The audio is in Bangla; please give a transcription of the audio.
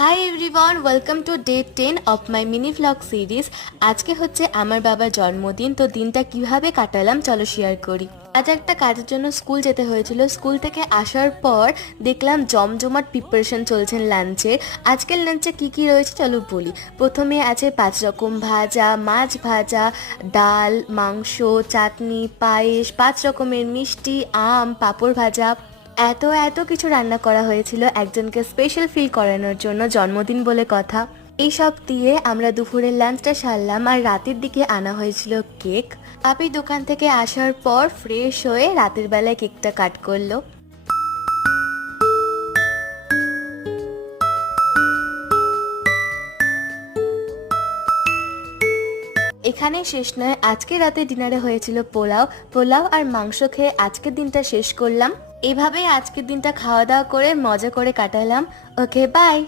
Hi everyone, welcome to day 10 of my mini vlog series. আজকে হচ্ছে আমার বাবার জন্মদিন, তো দিনটা কিভাবে কাটালাম চলো শেয়ার করি। আজ একটা কাজের জন্য স্কুল যেতে হয়েছিল। স্কুল থেকে আসার পর দেখলাম জমজমাট প্রিপারেশন চলছেন লাঞ্চে। আজকের লাঞ্চে কি কি রয়েছে চলো বলি। প্রথমে আছে 5 রকম ভাজা, মাছ ভাজা, ডাল, মাংস, চাটনি, পায়েস, 5 রকমের মিষ্টি, আম, পাঁপড় ভাজা। এত এত কিছু রান্না করা হয়েছিল একজনকে স্পেশাল ফিল করানোর জন্য, জন্মদিন বলে কথা। এই সব দিয়ে আমরা দুপুরের লাঞ্চটা সারলাম, আর রাতের দিকে আনা হয়েছিল কেক। আপনি দোকান থেকে আসার পর ফ্রেশ হয়ে রাতের বেলায় কেকটা কাট করলো। এখানে শেষ নয়, আজকে রাতে ডিনারে হয়েছিল পোলাও। পোলাও আর মাংস খেয়ে আজকের দিনটা শেষ করলাম। এভাবেই আজকের দিনটা খাওয়া দাওয়া করে মজা করে কাটালাম। ওকে, বাই।